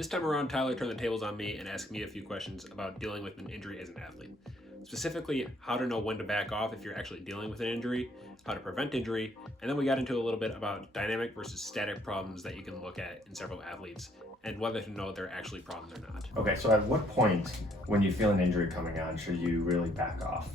This time around, Tyler turned the tables on me and asked me a few questions about dealing with an injury as an athlete. Specifically, how to know when to back off if you're actually dealing with an injury, how to prevent injury, and then we got into a little bit about dynamic versus static problems that you can look at in several athletes, and whether to know they're actually problems or not. Okay, so at what point when you feel an injury coming on should you really back off?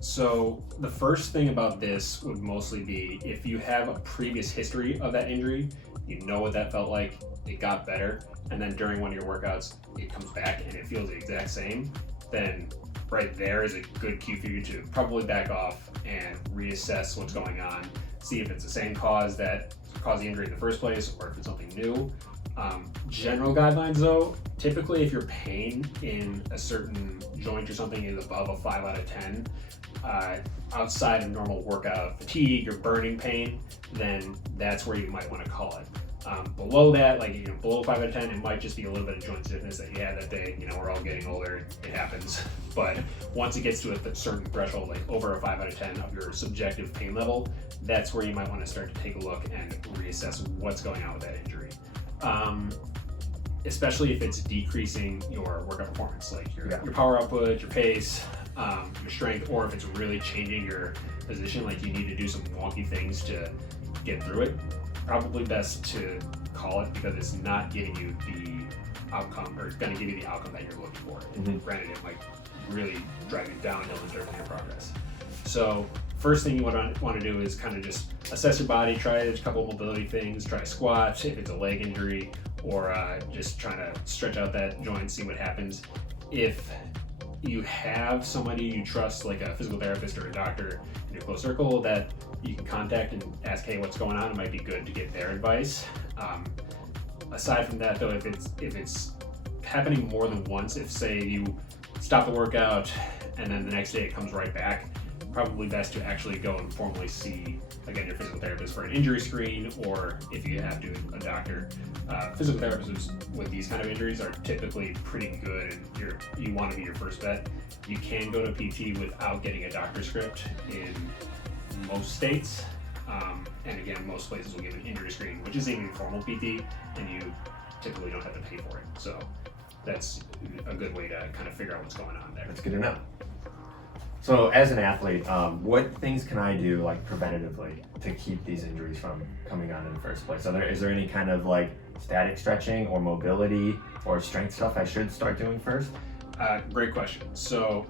So the first thing about this would mostly be if you have a previous history of that injury, you know what that felt like, it got better, and then during one of your workouts, it comes back and it feels the exact same, then right there is a good cue for you to probably back off and reassess what's going on, see if it's the same cause that caused the injury in the first place or if it's something new. General guidelines though, typically if your pain in a certain joint or something is above a 5 out of 10, outside of normal workout fatigue or burning pain, then that's where you might want to call it. Below that, below 5 out of 10, it might just be a little bit of joint stiffness that you had that day. We're all getting older, it happens. But once it gets to a certain threshold, like over a 5 out of 10 of your subjective pain level, that's where you might want to start to take a look and reassess what's going on with that injury. Especially if it's decreasing your workout performance, like your power output, your pace, your strength, or if it's really changing your position, like you need to do some wonky things to get through it. Probably best to call it because it's not giving you the outcome, or it's going to give you the outcome that you're looking for. Granted, it might really drive you downhill in terms of your progress. So first thing you want to do is kind of just assess your body, try a couple of mobility things, try a squat if it's a leg injury, or just trying to stretch out that joint, see what happens. If you have somebody you trust, like a physical therapist or a doctor in your close circle that you can contact and ask, hey, what's going on? It might be good to get their advice. Aside from that though, if it's happening more than once, if say you stop the workout and then the next day it comes right back, probably best to actually go and formally see, again, your physical therapist for an injury screen, or if you have to, a doctor. Physical therapists with these kind of injuries are typically pretty good, and you want to be your first bet. You can go to PT without getting a doctor script in most states, and again, most places will give an injury screen, which isn't even formal PT, and you typically don't have to pay for it. So that's a good way to kind of figure out what's going on there. That's good to know. So as an athlete, what things can I do preventatively to keep these injuries from coming on in the first place? Is there any kind of static stretching or mobility or strength stuff I should start doing first? Great question. So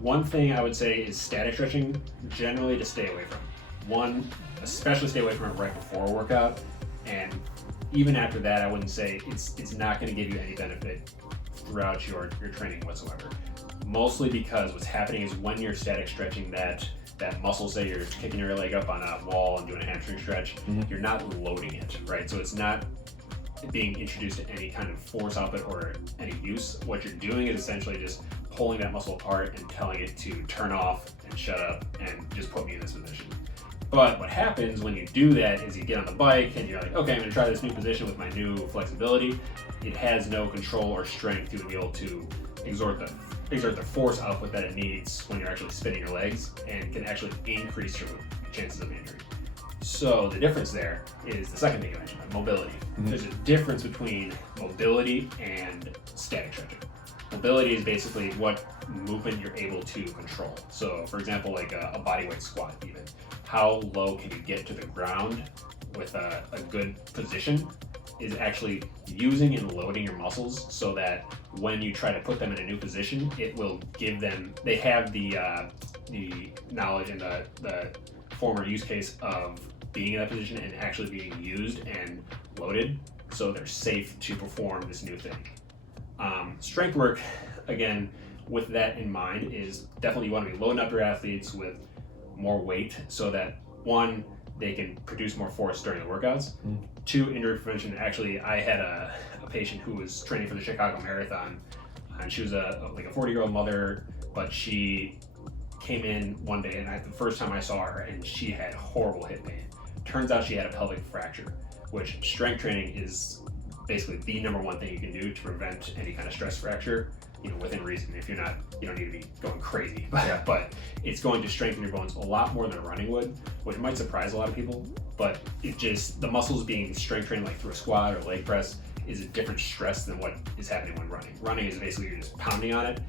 one thing I would say is static stretching, generally to stay away from. One, especially stay away from it right before a workout, and even after that, I wouldn't say it's not going to give you any benefit throughout your training whatsoever. Mostly because what's happening is when you're static stretching that muscle, say you're kicking your leg up on a wall and doing a hamstring stretch, you're not loading it, right? So it's not being introduced to any kind of force output or any use. What you're doing is essentially just pulling that muscle apart and telling it to turn off and shut up and just put me in this position. But what happens when you do that is you get on the bike and you're like, okay, I'm gonna try this new position with my new flexibility. It has no control or strength to be able to exert the force output that it needs when you're actually spinning your legs, and can actually increase your chances of injury. So the difference there is the second thing you mentioned, mobility. There's a difference between mobility and static stretching. Mobility is basically what movement you're able to control. So for example, like a bodyweight squat even. How low can you get to the ground with a good position is actually using and loading your muscles so that when you try to put them in a new position, it will give them, they have the knowledge and the former use case of being in that position and actually being used and loaded, so they're safe to perform this new thing. Strength work, again, with that in mind, is definitely you want to be loading up your athletes with more weight so that one, they can produce more force during the workouts. Two, injury prevention. Actually, I had a patient who was training for the Chicago Marathon, and she was a 40-year-old mother, but she came in one day, and the first time I saw her, and she had horrible hip pain. Turns out she had a pelvic fracture, which strength training is basically the number one thing you can do to prevent any kind of stress fracture, within reason. If you're not, you don't need to be going crazy, but it's going to strengthen your bones a lot more than running would, which might surprise a lot of people. But the muscles being strength trained, like through a squat or leg press, is a different stress than what is happening when running. Running is basically you're just pounding on it.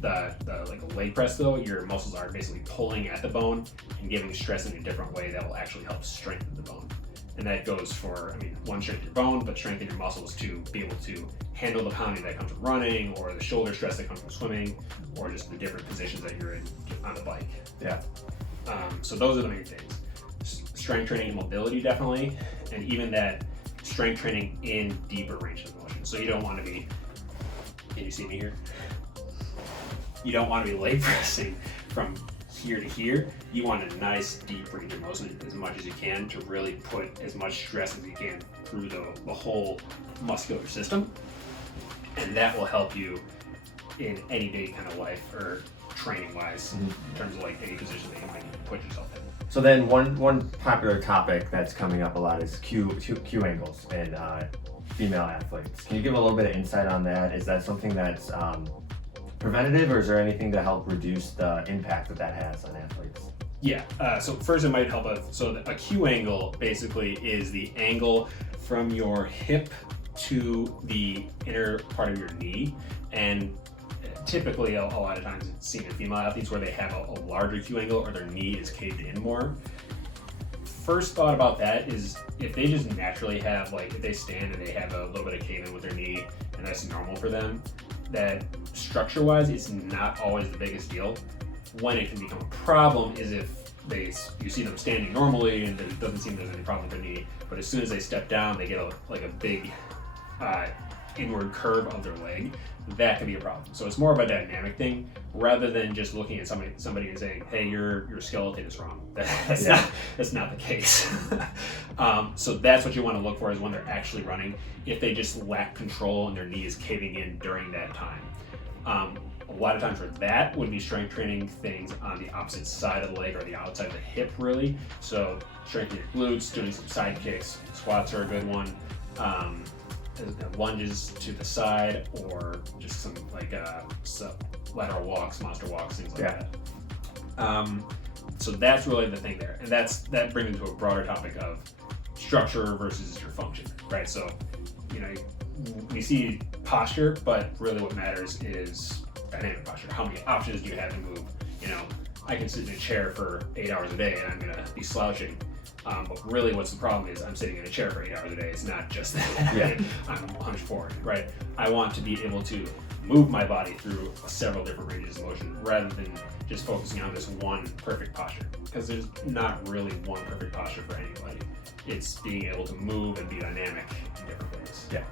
The like a leg press though, your muscles are basically pulling at the bone and giving stress in a different way that will actually help strengthen the bone. And that goes for, one, strengthen your bone, but strengthen your muscles to be able to handle the pounding that comes from running, or the shoulder stress that comes from swimming, or just the different positions that you're in on the bike. Yeah. So those are the main things. Strength training and mobility definitely, and even that strength training in deeper range of motion. So you don't want to be, can you see me here? You don't want to be leg pressing from here to here. You want a nice deep range of motion as much as you can to really put as much stress as you can through the whole muscular system. And that will help you in any day kind of life or training wise, in terms of like any position that you might put yourself in. So then one popular topic that's coming up a lot is Q angles in female athletes. Can you give a little bit of insight on that? Is that something that's preventative, or is there anything to help reduce the impact that has on athletes? Yeah, so first it might help us. So a Q angle basically is the angle from your hip to the inner part of your knee. And typically a lot of times it's seen in female athletes where they have a larger Q angle or their knee is caved in more. First thought about that is if they just naturally have, like if they stand and they have a little bit of cave in with their knee and that's normal for them, that structure wise it's not always the biggest deal. When it can become a problem is if you see them standing normally and it doesn't seem there's any problem with their knee, but as soon as they step down they get a big inward curve of their leg. That can be a problem. So it's more of a dynamic thing rather than just looking at somebody and saying, hey, your skeleton is wrong. That's not the case. So that's what you want to look for, is when they're actually running, if they just lack control and their knee is caving in during that time. A lot of times for that would be strength training things on the opposite side of the leg or the outside of the hip really. So strengthening your glutes, doing some side kicks, squats are a good one. Lunges to the side, or just some lateral walks, monster walks, things like that. So that's really the thing there, and that brings into a broader topic of structure versus your function, right? So, we see posture, but really what matters is dynamic posture. How many options do you have to move? I can sit in a chair for 8 hours a day and I'm gonna be slouching. But really what's the problem is I'm sitting in a chair for 8 hours a day. It's not just that. Yeah. I'm hunched forward, right? I want to be able to move my body through several different ranges of motion rather than just focusing on this one perfect posture, because there's not really one perfect posture for anybody. It's being able to move and be dynamic in different ways. Yeah.